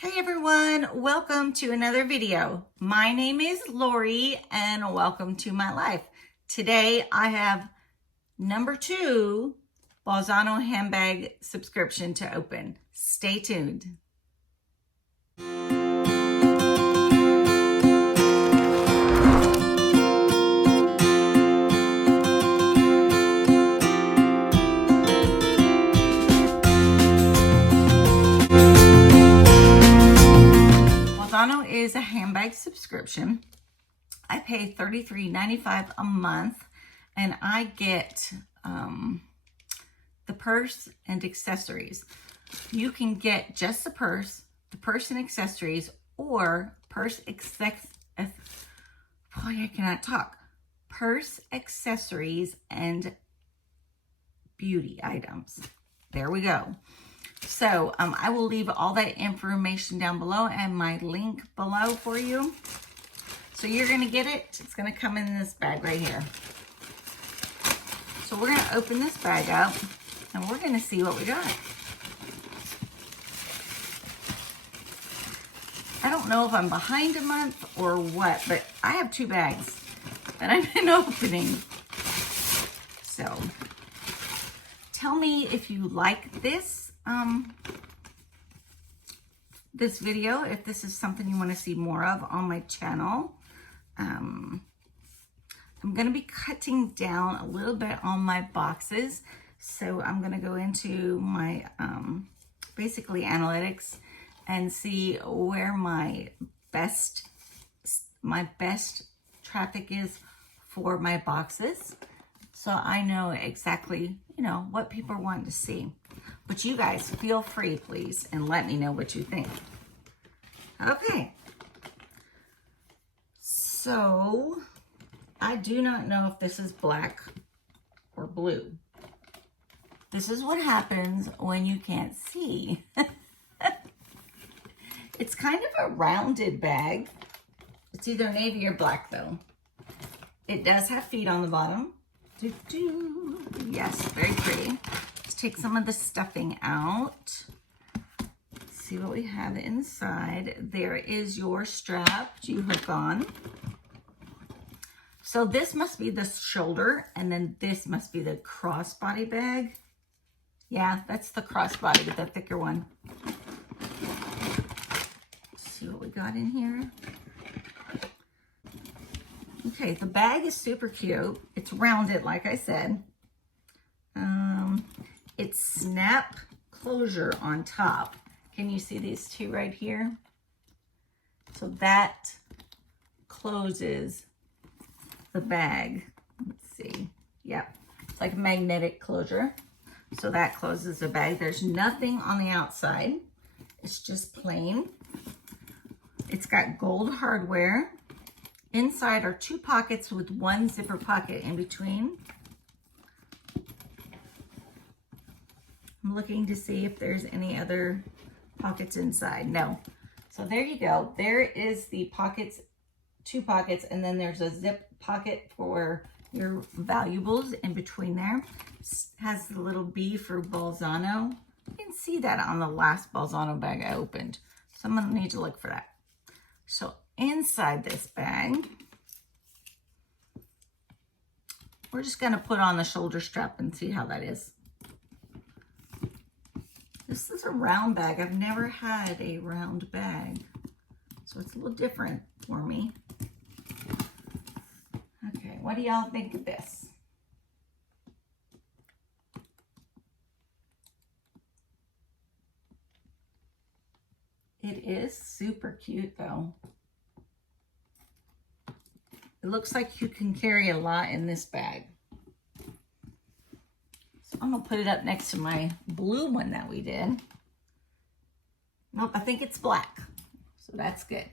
Hey everyone, welcome to another video. My name is Lori and welcome to my life. Today I have number 2 Bolzano handbag subscription to open. Stay tuned. Bolzano is a handbag subscription. I pay $33.95 a month and I get the purse and accessories. You can get just the purse and accessories, or purse accessories and beauty items. There we go. So I will leave all that information down below and my link below for you. So you're going to get it. It's going to come in this bag right here. So we're going to open this bag up and we're going to see what we got. I don't know if I'm behind a month or what, but I have 2 bags that I've been opening. So tell me if you like this this video, if this is something you want to see more of on my channel. I'm going to be cutting down a little bit on my boxes, so I'm going to go into my basically analytics and see where my best traffic is for my boxes, so I know exactly, you know, what people want to see. But you guys feel free, please, and let me know what you think. Okay. So I do not know if this is black or blue. This is what happens when you can't see. It's kind of a rounded bag. It's either navy or black though. It does have feet on the bottom. Yes, very pretty. Let's take some of the stuffing out. Let's see what we have inside. There is your strap you hook on. So this must be the shoulder, and then this must be the crossbody bag. Yeah, that's the crossbody with the thicker one. Let's see what we got in here. Okay, the bag is super cute. It's rounded, like I said. It's snap closure on top. Can you see these 2 right here? So that closes the bag. Let's see. Yep, it's like magnetic closure. So that closes the bag. There's nothing on the outside. It's just plain. It's got gold hardware. Inside are 2 pockets with 1 zipper pocket in between. I'm looking to see if there's any other pockets inside. No. So there you go. There is the pockets, 2 pockets, and then there's a zip pocket for your valuables in between there. Has the little B for Bolzano. You can see that on the last Bolzano bag I opened. So I'm going to need to look for that. So inside this bag, we're just going to put on the shoulder strap and see how that is. This is a round bag. I've never had a round bag, so it's a little different for me. Okay, what do y'all think of this? It is super cute though. It looks like you can carry a lot in this bag. So I'm gonna put it up next to my blue one that we did. Nope, I think it's black. So that's good.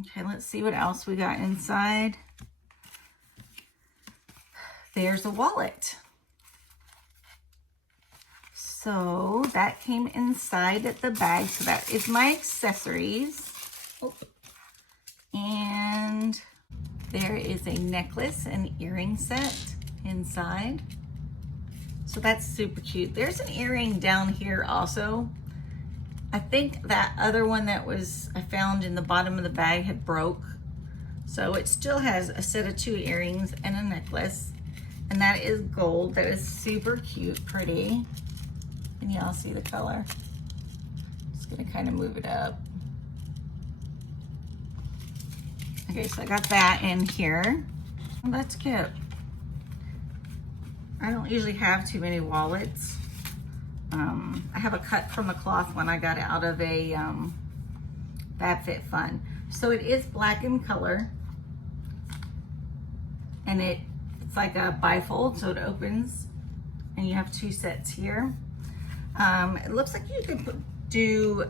Okay, let's see what else we got inside. There's a wallet. So that came inside the bag. So that is my accessories. Oh. And there is a necklace and earring set inside. So that's super cute. There's an earring down here also. I think that other one that I found in the bottom of the bag had broke. So it still has a set of 2 earrings and a necklace. And that is gold. That is super cute, pretty. Can y'all see the color? Just gonna kind of move it up. Okay, so I got that in here. Oh, that's cute. I don't usually have too many wallets. I have a cut from the cloth when I got out of a FABFITFUN. So it is black in color, and it's like a bifold, so it opens, and you have 2 sets here. It looks like you can do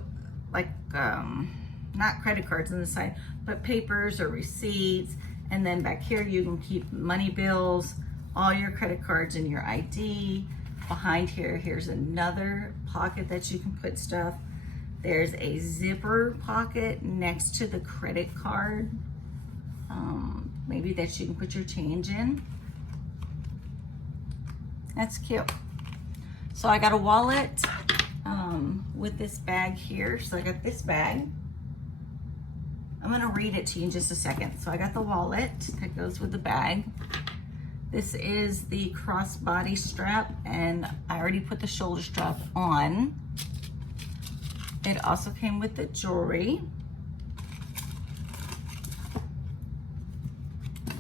like not credit cards on the side, but papers or receipts, and then back here you can keep money bills, all your credit cards, and your ID. Behind here, here's another pocket that you can put stuff. There's a zipper pocket next to the credit card, maybe that you can put your change in. That's cute. So I got a wallet with this bag here. So I got this bag. I'm gonna read it to you in just a second. So I got the wallet that goes with the bag. This is the crossbody strap, and I already put the shoulder strap on. It also came with the jewelry.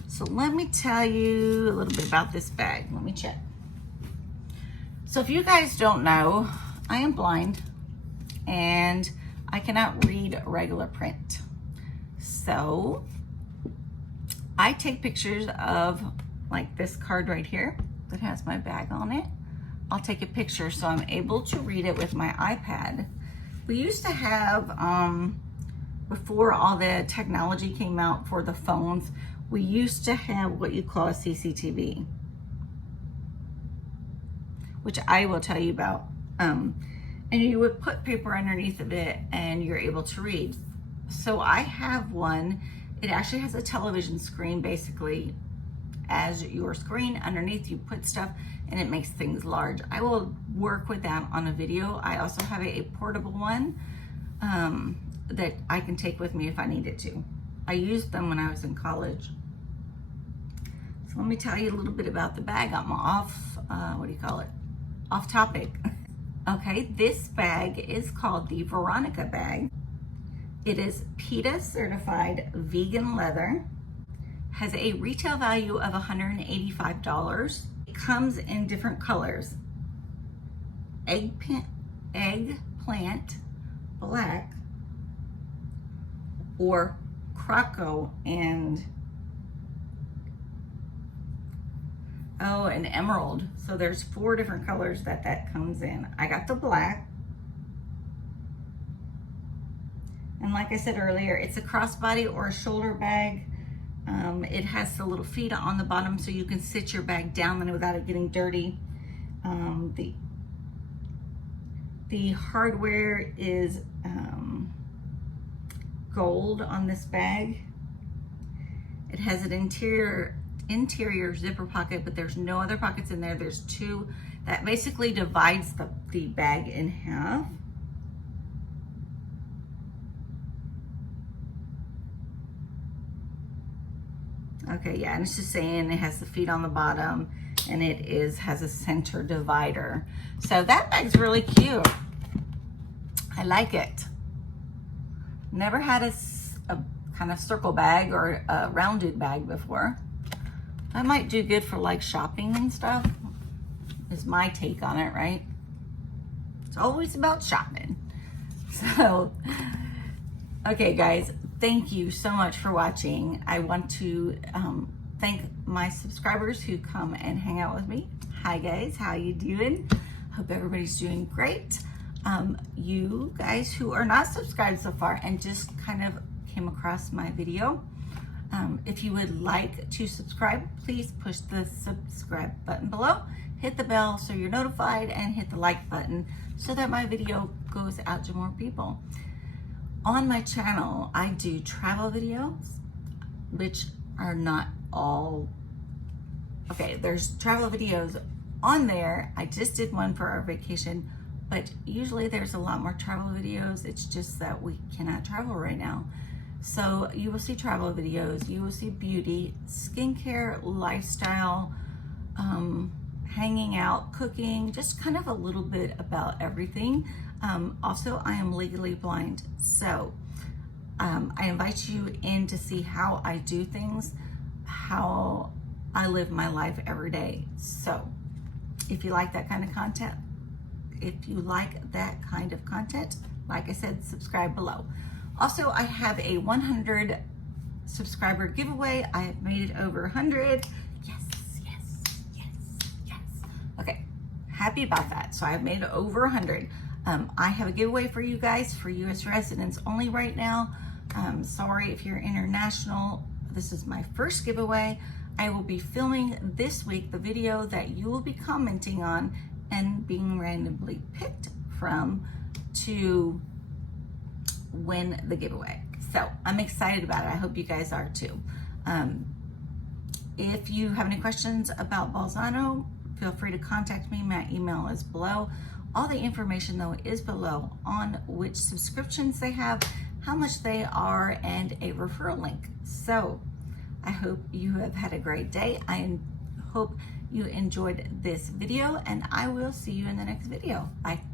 So let me tell you a little bit about this bag. Let me check. So if you guys don't know, I am blind and I cannot read regular print. So I take pictures of like this card right here that has my bag on it. I'll take a picture so I'm able to read it with my iPad. We used to have, before all the technology came out for the phones, we used to have what you call a CCTV, which I will tell you about. And you would put paper underneath of it and you're able to read. So I have one. It actually has a television screen basically as your screen. Underneath you put stuff and it makes things large. I will work with that on a video. I also have a portable one that I can take with me if I needed to. I used them when I was in college. So let me tell you a little bit about the bag. I'm off, what do you call it? Off topic. Okay, this bag is called the Veronica bag. It is PETA certified vegan leather. Has a retail value of $185. It comes in different colors. Eggplant, black, or croco, and an emerald. So there's 4 different colors that comes in. I got the black. And like I said earlier, it's a crossbody or a shoulder bag. It has the little feet on the bottom so you can sit your bag down and without it getting dirty. The hardware is gold on this bag. It has an interior zipper pocket, but there's no other pockets in there. There's 2 that basically divides the bag in half. Okay, yeah, and it's just saying it has the feet on the bottom and it has a center divider. So that bag's really cute. I like it. Never had a kind of circle bag or a rounded bag before. That might do good for like shopping and stuff, is my take on it, right? It's always about shopping. So, okay guys, thank you so much for watching. I want to thank my subscribers who come and hang out with me. Hi guys, how you doing? Hope everybody's doing great. You guys who are not subscribed so far and just kind of came across my video, if you would like to subscribe, please push the subscribe button below, hit the bell so you're notified, and hit the like button so that my video goes out to more people. On my channel, I do travel videos, which are not all, okay, there's travel videos on there. I just did one for our vacation, but usually there's a lot more travel videos. It's just that we cannot travel right now. So you will see travel videos, you will see beauty, skincare, lifestyle, hanging out, cooking, just kind of a little bit about everything. Also, I am legally blind, so I invite you in to see how I do things, how I live my life every day. So if you like that kind of content, like I said, subscribe below. Also, I have a 100 subscriber giveaway. I have made it over 100. Yes. Okay, happy about that. So I've made it over 100. I have a giveaway for you guys, for US residents only right now. Sorry if you're international. This is my first giveaway. I will be filming this week the video that you will be commenting on and being randomly picked from to win the giveaway. So I'm excited about it. I hope you guys are too. If you have any questions about Bolzano, feel free to contact me. My email is below. All the information though is below on which subscriptions they have, how much they are, and a referral link. So I hope you have had a great day. I hope you enjoyed this video, and I will see you in the next video. Bye.